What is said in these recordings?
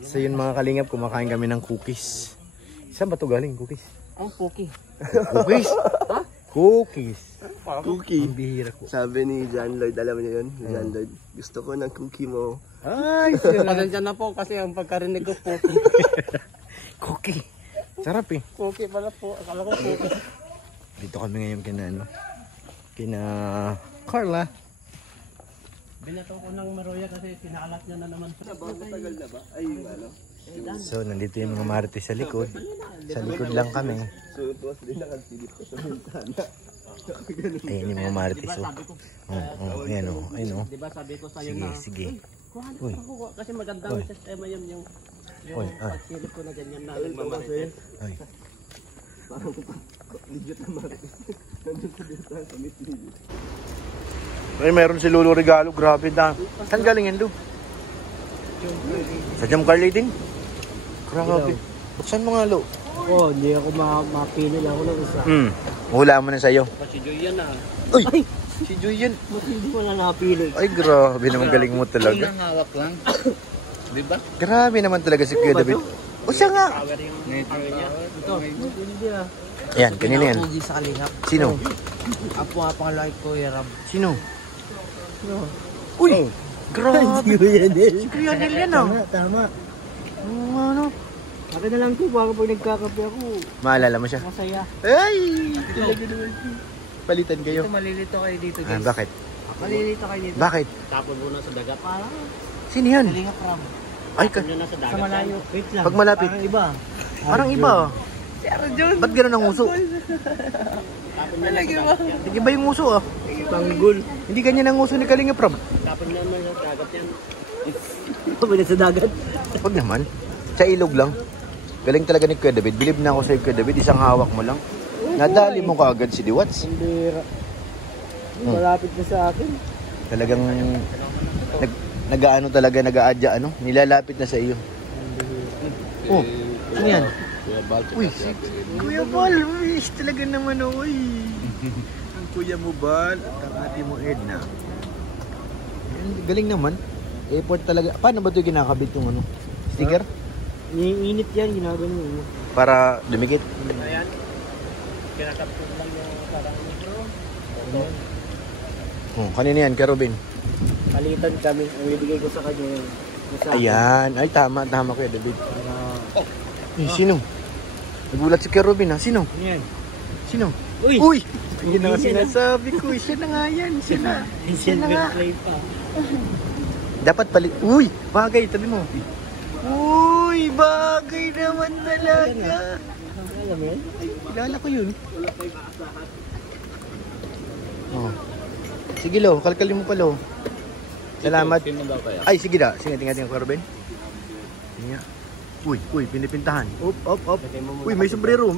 So yun mga kalingap, kumakain kami ng cookies. Saan ba ito galing, cookies? Ang cookie. Cookies? Ha? Cookies. Cookie. Ang bihira ko. Sabi ni John Lloyd, alam niyo yun? John Lloyd, gusto ko ng cookie mo. Ay, Pasensya na po kasi ang pagkarinig ko cookie. cookie. Sarap eh. Cookie pala po. Akala ko cookie. Dito kami ngayon kina Carla. Binato ko ng maroya kasi pinaalat niya na naman. Matagal na ba? Ay, ano? So nandito yung mga marites sa likod. Sa likod lang kami. So, tuwas din nakasilip ko sa bintana. Ayan yung mga marites. Ayan o. Ayan o. Diba sabi ko sa'yo Sige, na. sige. Kuha Uy. ako kasi magandang sistema yun yung Uy, pagsilip ko na ganyan na nagmamarites. Ay. Parang legit na marites. Nandun sa bintana sa mitigil. Ay, meron si Lolo regalo. Grabe na. Saan galing yan, Lu? Sa Jam Carliting? Grabe. Buksan mo nga, Lu. Oo, hindi ako mapili lang ako ng isa. Hula mo na sa'yo. Si Julian ah. Uy! Si Julian. Mas hindi mo na napili. Ay, grabe naman galing mo talaga. hawak lang. Diba? Grabe naman talaga si Kuya David. O siya nga. Power yung power niya. Ito. Hindi ah. Ayan, kanina yan. Hindi sa kalingap. Sino? Apo nga pangalaki ko, Yarab. Sino? Uy! Grabe. Kuya Del. Kuya Del yan ah. Tama. Ano? Akin na lang ito, baka pag nagkakape ako, Maalala mo siya? masaya. Ay! Palitan kayo. Ito malilito kayo dito Ah, guys. bakit? Malilito kayo dito. Bakit? Tapon muna sa dagat. Parang Sino yan? kalingap ram. Ay, Tapon nyo na sa dagat. Sa malayo. Wait lang. Pag malapit. Parang iba. Parang iba. Si Arjun. Ba't gano'n ang uso? Tapon nyo na sa dagat. Iba yung uso ah. Tanggol. Hindi ganyan ang uso ni Kalinga Prab. Tapon nyo naman sa dagat yan. Tapon na sa dagat. Pag naman, sa ilog lang. Galing talaga ni Kuya David. Bilib na ako sa Kuya David. Isang hawak mo lang. Nadali mo kaagad si Diwats. Bira. Malapit na sa akin. Talagang nag-aano talaga, nag-aadya ano. Nilalapit na sa iyo. Oh, ano yan? Uy, si Kuya Bal. Uy, talaga naman oh. Uy. Ang kuya mo Bal at ang ate mo Edna. Galing naman. Effort talaga. Paano ba ito kinakabit yung ano? Sticker? Iinit yan, ginagano mo. Para dumikit. Ayan. Kinakapit lang yung parang mikro. Oh, kanina yan, kay Robin. Palitan kami. Ang ibigay ko sa kanya yung Ayan. Ay, tama Kuya David. Eh, sino? Nagulat si Kuya Robin ha? Sino? Yan. Sino? Uy! Uy! Yun na nga sinasabi ko. Siya na nga yan. Siya na. Siya na nga. Play pa. Dapat palit. Uy! Bagay, tabi mo. Uy! Bagay naman talaga. Alam mo yan? Ay, kilala ko yun. Oh. Sige Lo, kalkalin mo pa Lo. Salamat. Ay, sige na. Sige, tingnan ko Ruben. Tingnan. Uy, pinipintahan. Up. Uy, may sombrero.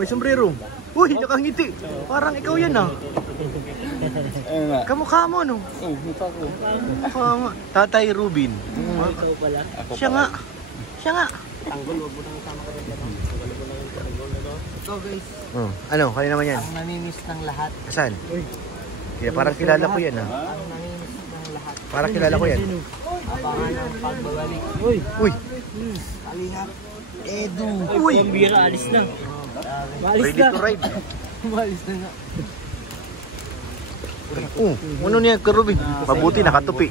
Uy, nakangiti. Parang ikaw yan ah. Kamukha mo no? Oh, mukha ko. Kamukha mo. Tatay Rubin. Ikaw pala. Siya nga. Tanggol, wag mo nang sama ka rin. Tanggol ko na yung tanggol na no. Ito guys. Oh, ano? Kanina naman yan. Ang namimiss ng lahat. Saan? Parang kilala ko yan ah. Ang namimiss ng lahat. Parang kilala ko yan. Abangan ang pagbabalik. Uy! Kalingap. Edu. Uy! Ang bira, alis na. Alis Ready na. to ride. Alis na nga. Oh, ano niya Kuya Rubin? Mabuti nakatupi.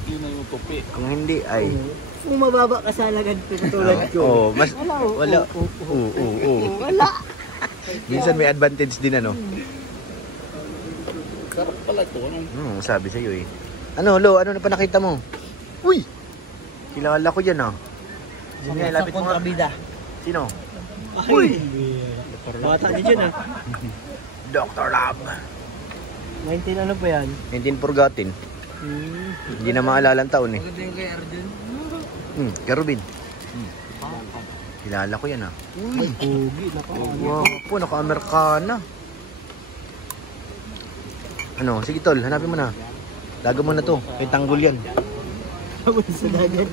Kung hindi ay... Kung mababa ka sa lagad tulad ko. Oh, mas... Wala. Oo. Wala. Minsan may advantage din ano. Sarap pala ito. Sabi sa'yo eh. Ano, Lo? Ano na pa nakita mo? Uy! Kilala ko yan ah. Sino yan? Lapit mo nga. kontrabida. Sino? Uy! Bata din yun ah. Dr. Lab. 19 ano pa yan? 19 forgotten. Hindi na maalala ang taon eh. Maganda yung kay Arjun. Kay Rubin. Kilala ko yan ah. Uy! Pogi. Wow po, naka-Amerikana. Ano, sige tol, hanapin mo na. Laga mo na to, kay Tanggol yan. Tawag sa dagat.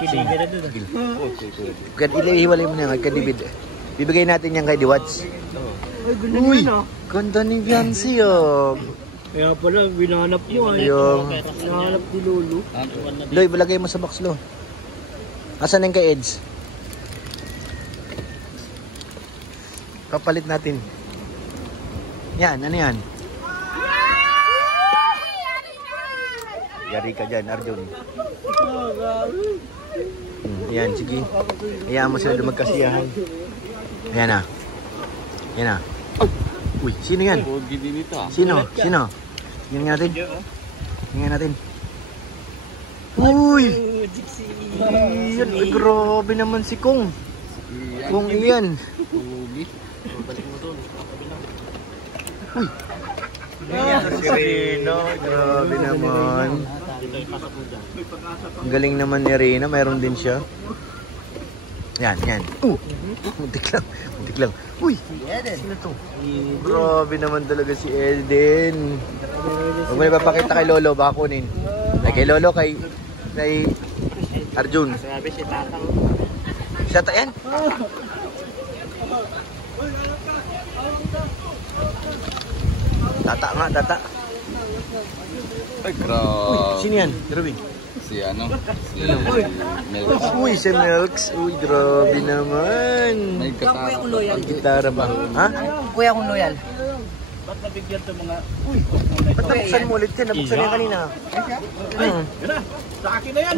Kiniga na doon. Kaya ihiwalay mo na yan kay David. Bibigay natin yan kay Diwats. Uy, ganda Uy, naman ah. ganda ni Beyonce oh. Kaya pala, binanap mo ay. Yung... Binanap ni Lolo. Loy, balagay mo sa box, Lo. Asan yung kay Eds? Kapalit natin. Yan, ano yan? Yari ka dyan, Arjun. Yan, sige. Hayaan mo sila magkasiyahan. Ayan na. Yan na. Uy, sino yan? Sino? Sino? Tingnan nga natin. Tingnan natin. Uy! Yan, ay, grabe naman si Kong. Kong iyan. Uy! Si Rino, grabe naman. Ang galing naman ni Rina, mayroon din siya. Yan, yan. Muntik lang, muntik lang. Uy! Sino to? Grabe naman talaga si Eden. Huwag mo na ipapakita kay Lolo, baka kunin. Ay, kay Lolo, kay Arjun. Sabi si Tatang. Siya to yan? Tata nga, tata. Ay, Uy, grabe. sino yan? Grabe. Si ano? Si Melks. Uy, si Melks. Uy, grabe naman. May Kuya kong loyal. Ang gitara ba? Ha? Kuya kong loyal. Ba't nabuksan mo ulit yan? Nabuksan yan kanina. Sa akin na yan.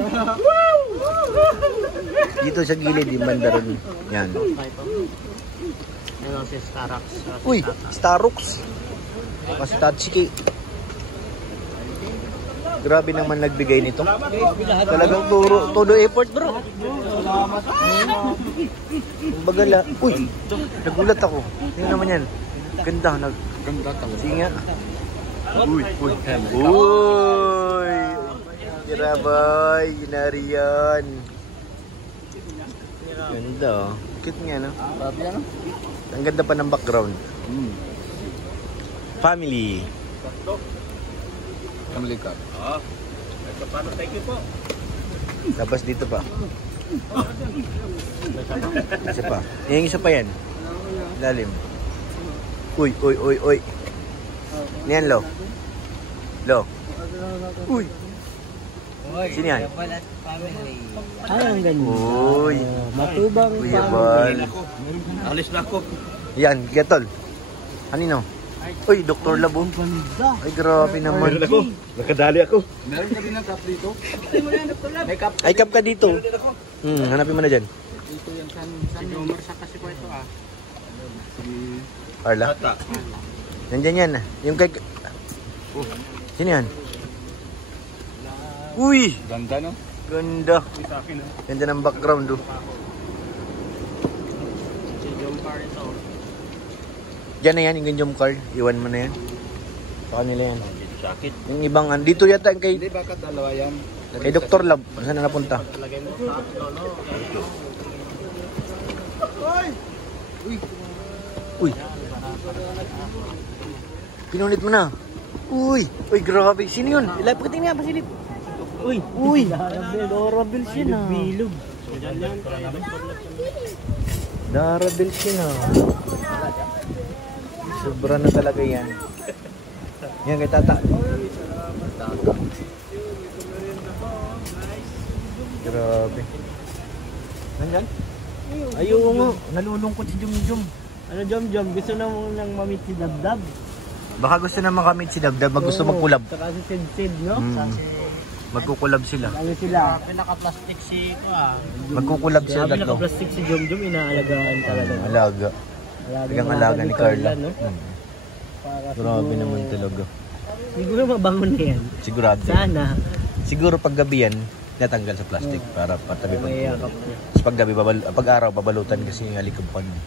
Dito sa gilid, yung banda ron. Yan. Ano si Starox? Uy, Starux. Mas Tatsuki. Grabe naman nagbigay nito. Talagang todo effort, bro. Bagala. Uy, nagulat ako. Tingnan naman yan. Ganda. Ganda tao. Sige nga. Uy, uy. Uy. Grabe, ginari yan. Ganda. Cute nga, no? Grabe ano? Ang ganda pa ng background. Family. Family car. Tapos dito pa. Isa pa. Yung isa pa yan. Lalim. Uy, uy, uy, uy. Yan, Lo. Lo. Uy. Sino yan? Ay, ang ganda. Uy. Matubang Kuya Bal. Alis na ako. Yan, Gatol. Anino? Uy, Dr. Labo. Ay, grabe naman. Nakadali ako. Meron ka din ng cup dito? May cup. Ay, kap ka dito. Hanapin mo na dyan. Dito yung san Humor sa kasi po ito ah. Arla. Nandyan yan. Yung kay... Sino yan? Uy! Ganda no? Ganda. Ganda ng background, oh. Si John Carr ito. Diyan na yan, yung jump card. Iwan mo na yan. Sa kanila yan. Jacket. Yung ibang, dito yata kay Hindi baka dalawa yan. Dr. Lab. Saan na napunta? Lagay mo sa lolo. Uy! Pinunit mo na. Uy! Uy, grabe. Sino yun? Ilapitin niya, pasilip. Uy! Uy! Adorable siya na. Bilog. Darabel siya na. Sobra na talaga yan. Yan kay tata. Grabe. Nandyan? Ayaw nga. Nalulungkot si Jum-Jum. Ano Jom? Gusto na mo nang mamit si Dabdab? Baka gusto na makamit si Dabdab. Gusto magkulab. Saka si Sid, no? Magkukulab sila. Ano sila? Pinaka-plastic si ko ah. Magkukulab sila Sabi tatlo. naka-plastic si Jom, inaalagaan talaga. Alaga. Talagang alaga ni Carla. No? Hmm. Grabe naman talaga. Siguro mabangon na yan. Sigurado. Sana. Siguro pag gabi yan, natanggal sa plastic para patabi pag May yakap niya. Tapos pag gabi, pag araw, babalutan kasi yung alikabukan niya.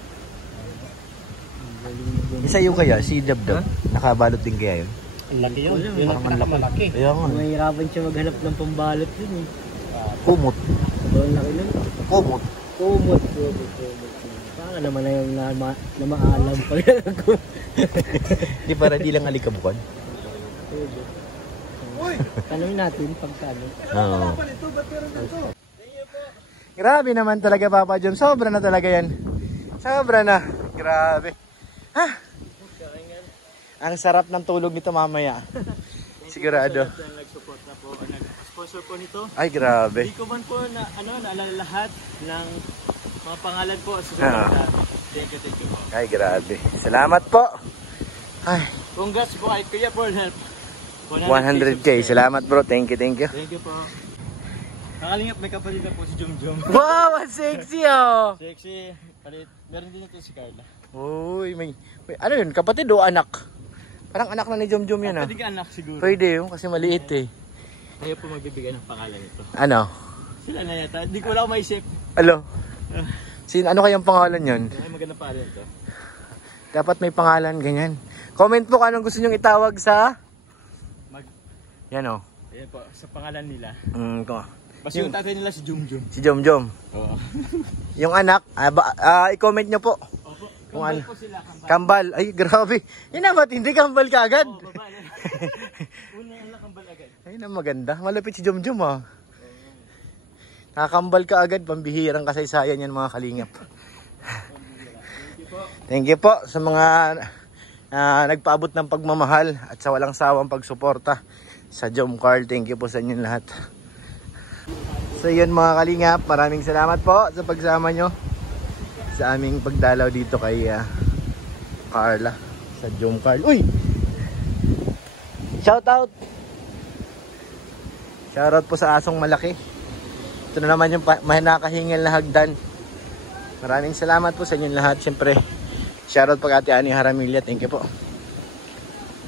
Isa yung kaya, si Dabdab, nakabalot din kaya yun? Ang laki yun. Yun ang Parang ang laki. pinakamalaki. Kaya nga. Mahirapan siya maghanap ng pambalot yun eh. Kumot. Ang laki nun. Kumot. Kumot. Baka naman na yung na maalam pa yan ako. Di para di lang alikabukan. Tanongin natin pagkano. Oo. Grabe naman talaga Papa John. Sobra na talaga yan. Sobra na. Grabe. Ha? Ang sarap ng tulog nito mamaya. Sigurado. Nag-support na po, nag-sponsor po nito. Ay, grabe. Hindi ko man po naalala lahat ng mga pangalan po. Thank you po. Ay, grabe. Salamat po. Ay, Congrats po kay Kuya Paul. 100K. Salamat bro. Thank you, thank you. Thank you po. Nakalingap, may kapatid na po si Jumjum. Wow, ang sexy oh. Sexy. Palit. Meron din ito si Carla. Uy, may ano yun? Kapatid o anak? Parang anak na ni Jumjum yun ah. Pwede ka anak siguro. Pwede yun, kasi maliit eh. Ayaw po magbibigay ng pangalan nito. Ano? Sila na yata. Hindi ko lang maisip. Alo? Ano kayang pangalan yun? Ay, magandang pangalan ito. Dapat may pangalan, ganyan. Comment po kung anong gusto nyong itawag sa... Yan o. Ayan po, sa pangalan nila. Basta Yung- yung tatay nila si Jumjum. Si Jomjom. Oo. Yung anak, i-comment nyo po. Opo. Kung Kambal ano. po sila. Kambal. Kambal. Ay, grabe. Yun na, matindi kambal ka agad. Oo, baba. Unang anak kambal agad. Ay, na maganda. Malapit si Jomjom ah. Nakakambal ka agad. Pambihirang kasaysayan yan mga kalingap. Thank you po sa mga nagpaabot ng pagmamahal at sa walang sawang pagsuporta sa Jom Carl. Thank you po sa inyong lahat. So yun mga kalingap, maraming salamat po sa pagsama nyo sa aming pagdalaw dito kay Carla sa Jom Carl. Uy! Shout out! Shout out po sa asong malaki. Ito na naman yung nakahingal na hagdan. Maraming salamat po sa inyong lahat. Siyempre, shout out pag Ate Ani Haramilya. Thank you po.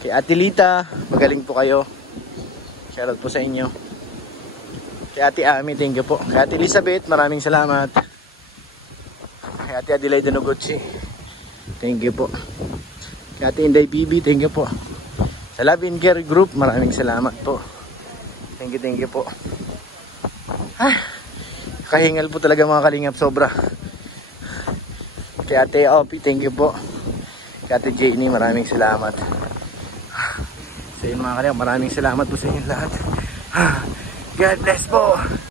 Kay Ate Lita, magaling po kayo. Shout out po sa inyo. Kay Ate Ami, thank you po. Kay Ate Elizabeth, maraming salamat. Kay Ate Adelaide Noguchi, thank you po. Kay Ate Inday Bibi, thank you po. Sa Love and Care Group, maraming salamat po. Thank you po. Kahingal po talaga mga kalingap, sobra. Kay Ate Opie, thank you po. Kay Ate Jenny, maraming salamat. So yun mga kalingap, maraming salamat po sa inyo lahat. God bless po.